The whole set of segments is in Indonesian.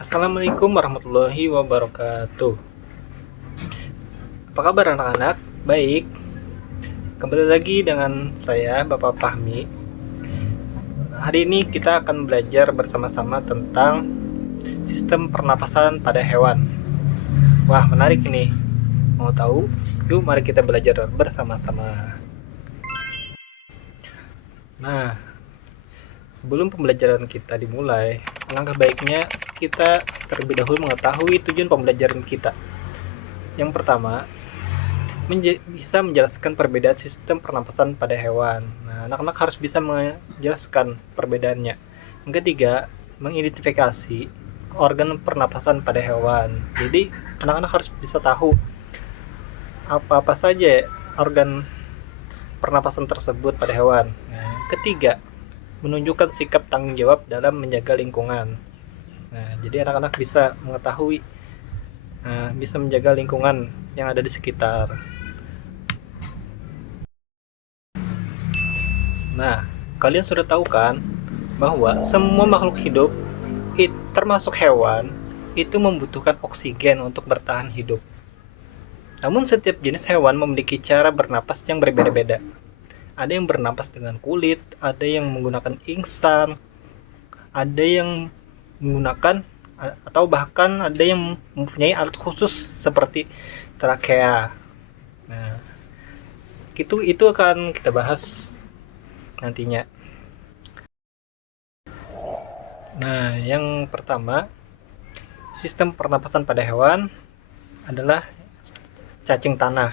Assalamualaikum warahmatullahi wabarakatuh. Apa kabar anak-anak? Baik. Kembali lagi dengan saya, Bapak Fahmi. Hari ini kita akan belajar bersama-sama tentang sistem pernapasan pada hewan. Wah, menarik ini. Mau tahu? Yuk, mari kita belajar bersama-sama. Nah, sebelum pembelajaran kita dimulai, alangkah baiknya kita terlebih dahulu mengetahui tujuan pembelajaran kita. Yang pertama, bisa menjelaskan perbedaan sistem pernapasan pada hewan. Nah, anak-anak harus bisa menjelaskan perbedaannya. Yang ketiga, mengidentifikasi organ pernapasan pada hewan. Jadi, anak-anak harus bisa tahu apa-apa saja organ pernapasan tersebut pada hewan. Nah, ketiga, menunjukkan sikap tanggung jawab dalam menjaga lingkungan. Nah, jadi anak-anak bisa mengetahui, bisa menjaga lingkungan yang ada di sekitar. Nah, kalian sudah tahu kan bahwa semua makhluk hidup, termasuk hewan, itu membutuhkan oksigen untuk bertahan hidup. Namun setiap jenis hewan memiliki cara bernapas yang berbeda-beda. Ada yang bernapas dengan kulit, ada yang menggunakan insang, ada yang menggunakan atau bahkan ada yang mempunyai alat khusus seperti trakea. Nah, itu akan kita bahas nantinya. Nah, yang pertama, sistem pernapasan pada hewan adalah cacing tanah.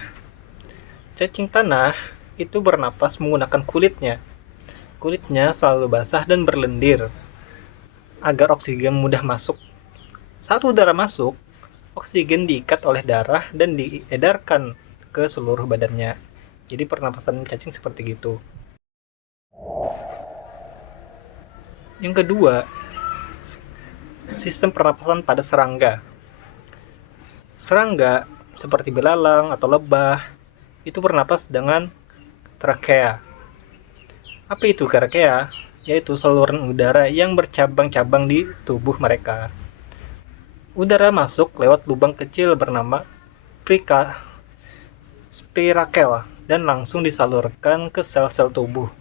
Cacing tanah itu bernapas menggunakan kulitnya. Kulitnya selalu basah dan berlendir agar oksigen mudah masuk. Saat udara masuk, oksigen diikat oleh darah dan diedarkan ke seluruh badannya. Jadi pernapasan cacing seperti itu. Yang kedua, sistem pernapasan pada serangga. Serangga seperti belalang atau lebah itu bernapas dengan trakea. Apa itu trakea? Yaitu saluran udara yang bercabang-cabang di tubuh mereka. Udara masuk lewat lubang kecil bernama spirakel dan langsung disalurkan ke sel-sel tubuh.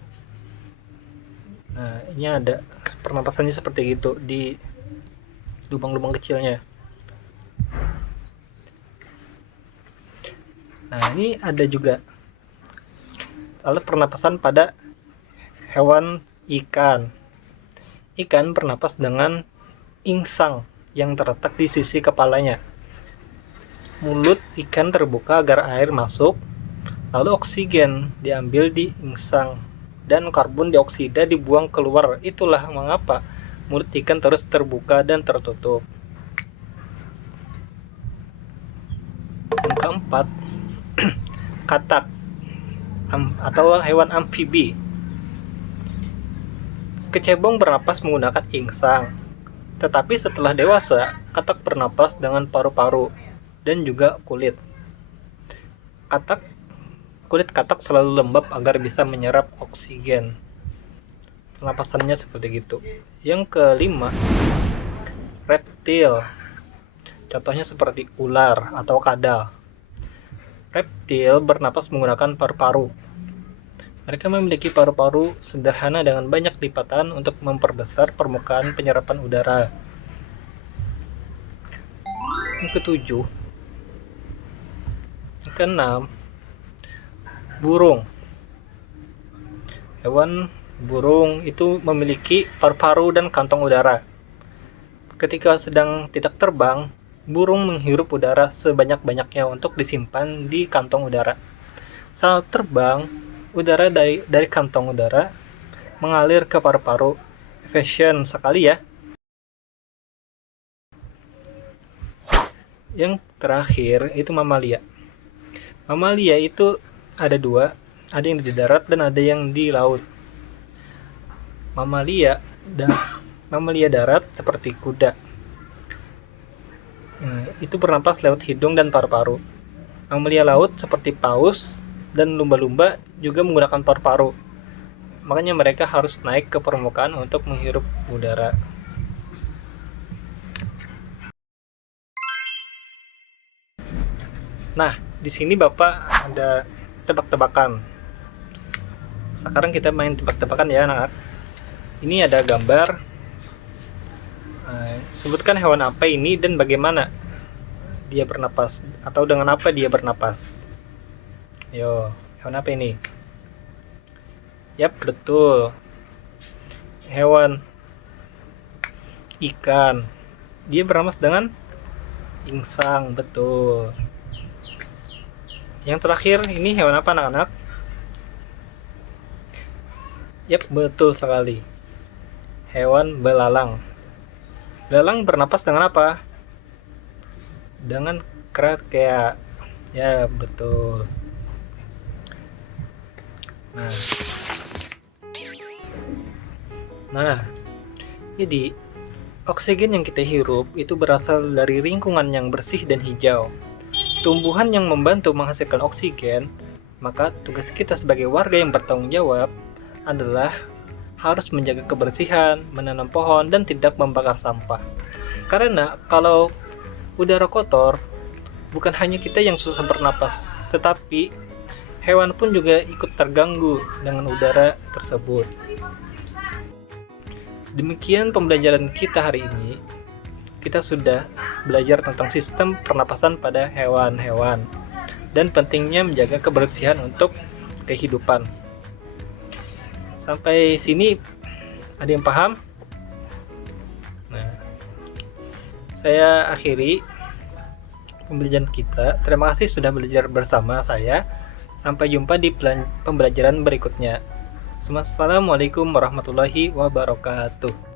Nah, ini ada pernapasannya seperti itu di lubang-lubang kecilnya. Nah, ini ada juga alat pernapasan pada hewan ikan. Ikan bernapas dengan insang yang terletak di sisi kepalanya. Mulut ikan terbuka agar air masuk, lalu oksigen diambil di insang dan karbon dioksida dibuang keluar. Itulah mengapa mulut ikan terus terbuka dan tertutup. Yang keempat, katak atau hewan amfibi. Kecebong bernapas menggunakan insang, tetapi setelah dewasa, katak bernapas dengan paru-paru dan juga kulit. Kulit katak selalu lembab agar bisa menyerap oksigen. Pernapasannya seperti itu. Yang kelima, reptil. Contohnya seperti ular atau kadal. Reptil bernapas menggunakan paru-paru. Mereka memiliki paru-paru sederhana dengan banyak lipatan untuk memperbesar permukaan penyerapan udara. Yang ketujuh, yang keenam, burung. Hewan burung itu memiliki paru-paru dan kantong udara. Ketika sedang tidak terbang, burung menghirup udara sebanyak-banyaknya untuk disimpan di kantong udara. Saat terbang, udara dari kantong udara mengalir ke paru-paru. Efisien sekali ya. Yang terakhir itu mamalia. Mamalia itu ada dua, ada yang di darat dan ada yang di laut. Mamalia darat seperti kuda. Itu bernapas lewat hidung dan paru-paru. Mamalia laut seperti paus dan lumba-lumba juga menggunakan paru-paru. Makanya mereka harus naik ke permukaan untuk menghirup udara. Nah, di sini Bapak ada tebak-tebakan. Sekarang kita main tebak-tebakan ya, anak. Ini ada gambar. Sebutkan hewan apa ini dan bagaimana dia bernapas, atau dengan apa dia bernapas. Yo, hewan apa ini? Yap, betul. Hewan ikan. Dia bernapas dengan insang, betul. Yang terakhir, ini hewan apa anak-anak? Yap, betul sekali. Hewan belalang. Belalang bernapas dengan apa? Dengan kayak, ya betul. Nah, jadi oksigen yang kita hirup itu berasal dari lingkungan yang bersih dan hijau. Tumbuhan yang membantu menghasilkan oksigen, maka tugas kita sebagai warga yang bertanggung jawab adalah harus menjaga kebersihan, menanam pohon, dan tidak membakar sampah. Karena kalau udara kotor, bukan hanya kita yang susah bernapas, tetapi hewan pun juga ikut terganggu dengan udara tersebut. Demikian pembelajaran kita hari ini. Kita sudah belajar tentang sistem pernapasan pada hewan-hewan dan pentingnya menjaga kebersihan untuk kehidupan. Sampai sini ada yang paham? Nah, saya akhiri pembelajaran kita. Terima kasih sudah belajar bersama saya. Sampai jumpa di pembelajaran berikutnya. Assalamualaikum warahmatullahi wabarakatuh.